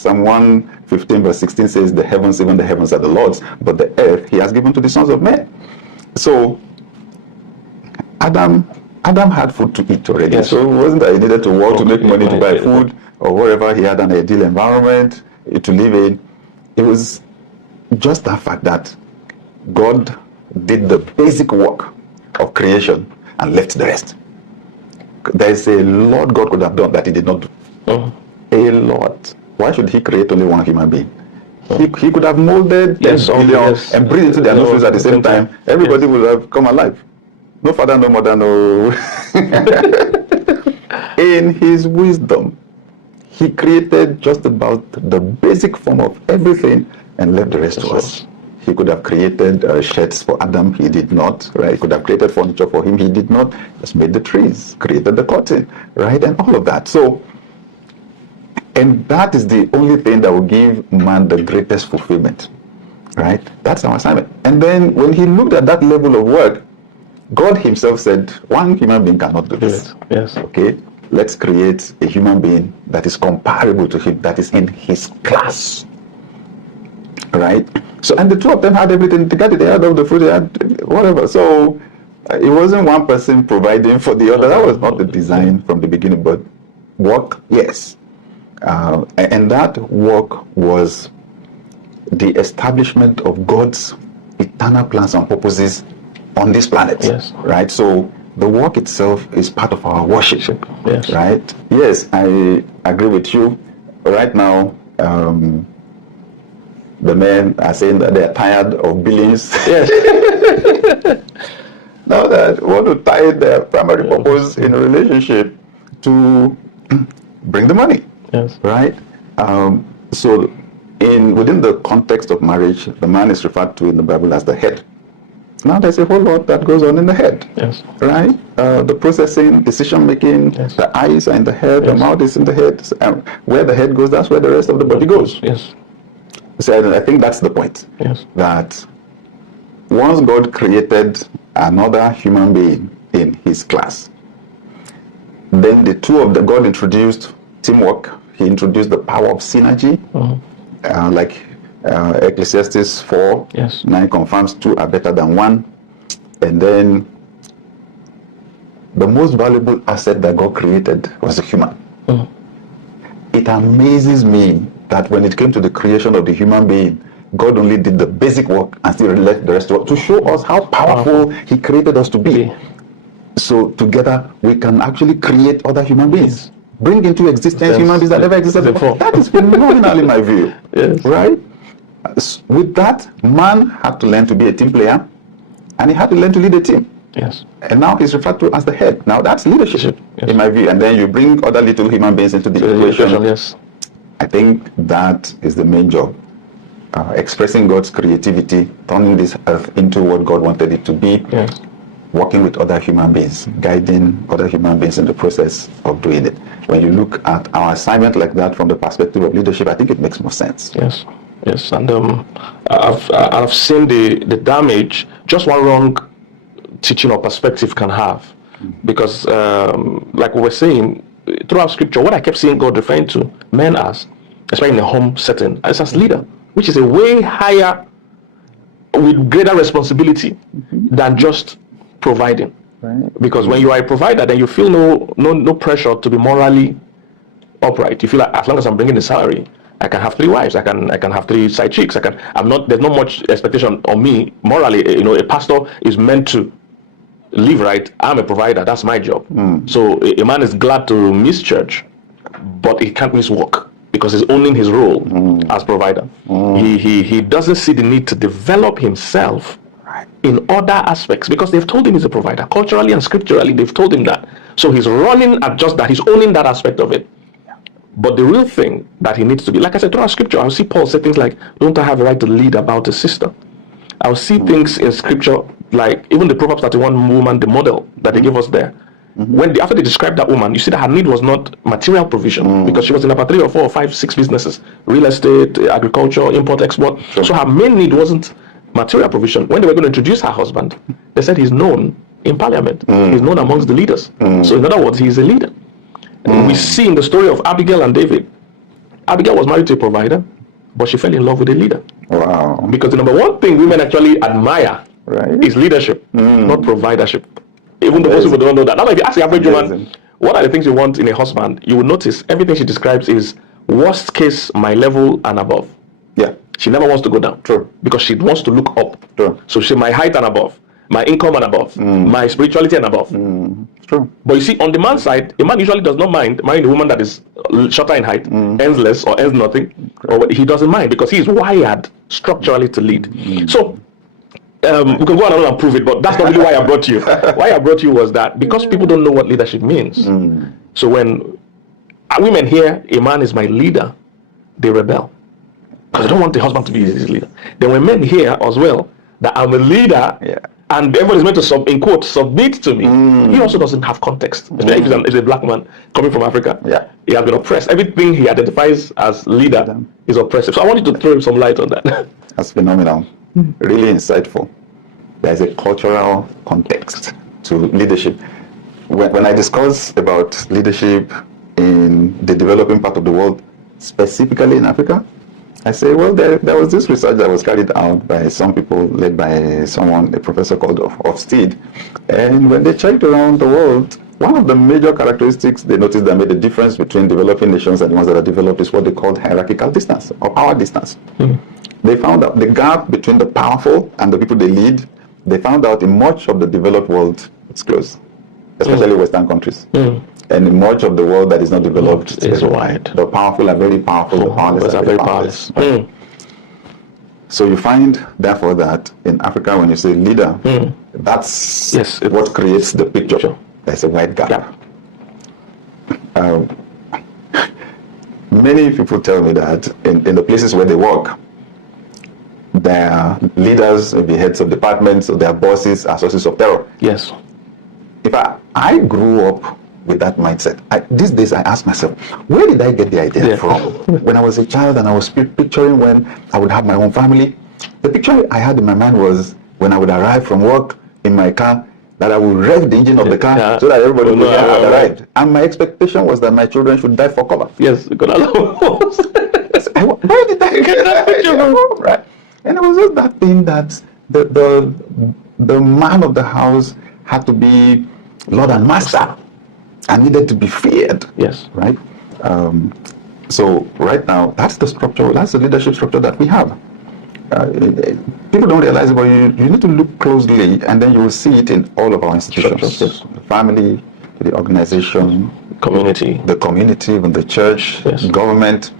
Psalm 115 verse 16 says, the heavens, even the heavens are the Lord's, but the earth he has given to the sons of men. So Adam had food to eat already. Yes. So it wasn't that he needed to work to make money to buy food or whatever. He had an ideal environment to live in. It was just the fact that God did the basic work of creation and left the rest. There is a lot God could have done that he did not do. A lot. Why should he create only one human being? He could have molded 10 billion and breathed into their nostrils at the same time. Everybody would have come alive. No father, no mother, no. In his wisdom, he created just about the basic form of everything and left the rest to us. He could have created sheds for Adam, he did not, right? He could have created furniture for him, he did not. Just made the trees, created the curtain, right? And all of that. So, and that is the only thing that will give man the greatest fulfillment, right? That's our assignment. And then when he looked at that level of work, God himself said, one human being cannot do this. Yes. Okay, let's create a human being that is comparable to him, that is in his class, right? So, and the two of them had everything together. They had all the food, they had whatever. So, it wasn't one person providing for the other. That was not the design from the beginning, but work, yes. And that work was the establishment of God's eternal plans and purposes on this planet, right? So the work itself is part of our worship, right? Yes, I agree with you. Right now, the men are saying that they are tired of billings. Now that want to tie their primary purpose in a relationship to bring the money, right? So within the context of marriage, the man is referred to in the Bible as the head. Now there's a whole lot that goes on in the head, right? The processing, decision making, the eyes are in the head, the mouth is in the head. Where the head goes, that's where the rest of the body goes. So I think that's the point. That once God created another human being in his class, then the two of God introduced teamwork. He introduced the power of synergy, like Ecclesiastes 4:9 confirms 2 are better than 1. And then the most valuable asset that God created was a human. It amazes me that when it came to the creation of the human being, God only did the basic work and still left the rest to show us how powerful he created us to be. So together we can actually create other human beings, bring into existence human beings that never existed before. That is phenomenal in my view, right? With that, man had to learn to be a team player, and he had to learn to lead a team. And now he's referred to as the head. Now that's leadership, in my view. And then you bring other little human beings into the equation. I think that is the main job. Expressing God's creativity, turning this earth into what God wanted it to be, working with other human beings, guiding other human beings in the process of doing it. When you look at our assignment like that from the perspective of leadership, I think it makes more sense. Yes, and I've seen the damage just one wrong teaching or perspective can have, because like we were saying throughout Scripture, what I kept seeing God referring to men as, especially in a home setting, as leader, which is a way higher, with greater responsibility than just providing. Because when you are a provider, then you feel no pressure to be morally upright. You feel like as long as I'm bringing the salary, I can have 3 wives, I can have 3 side chicks, there's not much expectation on me morally. A pastor is meant to live right. I'm a provider, that's my job. So a man is glad to miss church, but he can't miss work because he's owning his role as provider. He doesn't see the need to develop himself in other aspects because they've told him he's a provider. Culturally and scripturally, they've told him that. So he's running at just that, he's owning that aspect of it. But the real thing that he needs to be, like I said, throughout Scripture, I'll see Paul say things like, don't I have a right to lead about a sister? I'll see things in Scripture, like even the Proverbs 31 woman, the model that they give us there. After they described that woman, you see that her need was not material provision, because she was in about 3 or 4 or 5, 6 businesses, real estate, agriculture, import, export. So her main need wasn't material provision. When they were going to introduce her husband, they said he's known in parliament. He's known amongst the leaders. So in other words, he's a leader. We see in the story of Abigail and David, Abigail was married to a provider, but she fell in love with a leader. Wow. Because the number one thing women actually admire is leadership, not providership. Even though most people don't know that. Now, if you ask the average woman, what are the things you want in a husband? You will notice everything she describes is worst case, my level and above. Yeah. She never wants to go down. True. Because she wants to look up. True. So she my height and above, my income and above, my spirituality and above. True. But you see, on the man's side, a man usually does not mind marrying a woman that is shorter in height, earns less or earns nothing. Or he doesn't mind because he is wired structurally to lead. So we can go on and prove it, but that's not really why I brought you. Why I brought you was that because people don't know what leadership means. So when women hear a man is my leader, they rebel. Because they don't want the husband to be his leader. Then when men hear as well that I'm a leader and everybody's meant to, in quote, submit to me, he also doesn't have context. Especially if he's a black man coming from Africa. He has been oppressed. Everything he identifies as leader is oppressive. So I want you to throw some light on that. That's phenomenal. Really insightful. There's a cultural context to leadership. When I discuss about leadership in the developing part of the world, specifically in Africa, I say, well, there was this research that was carried out by some people, led by someone, a professor called Ofsted. And when they checked around the world, one of the major characteristics they noticed that made the difference between developing nations and the ones that are developed is what they called hierarchical distance or power distance. They found out the gap between the powerful and the people they lead. They found out in much of the developed world, it's close, especially Western countries. And in much of the world that is not developed, it's wide. The powerful are very powerful, the powerless are very powerless. So you find, therefore, that in Africa, when you say leader, that's what creates the picture. There's a wide gap. Many people tell me that in the places where they work, their leaders, maybe heads of departments, or their bosses are sources of terror. Yes. If I grew up with that mindset, these days I ask myself, where did I get the idea from? When I was a child and I was picturing when I would have my own family, the picture I had in my mind was when I would arrive from work in my car, that I would rev the engine of the car so that everybody would know I had arrived. And my expectation was that my children should die for cover. Yes, because where did I get that picture from? Right. And it was just that thing that the man of the house had to be Lord and Master and needed to be feared. Yes. Right? So right now, that's the structure, that's the leadership structure that we have. People don't realize it, but you need to look closely, and then you will see it in all of our institutions. The family, the organization, community, even the church, government.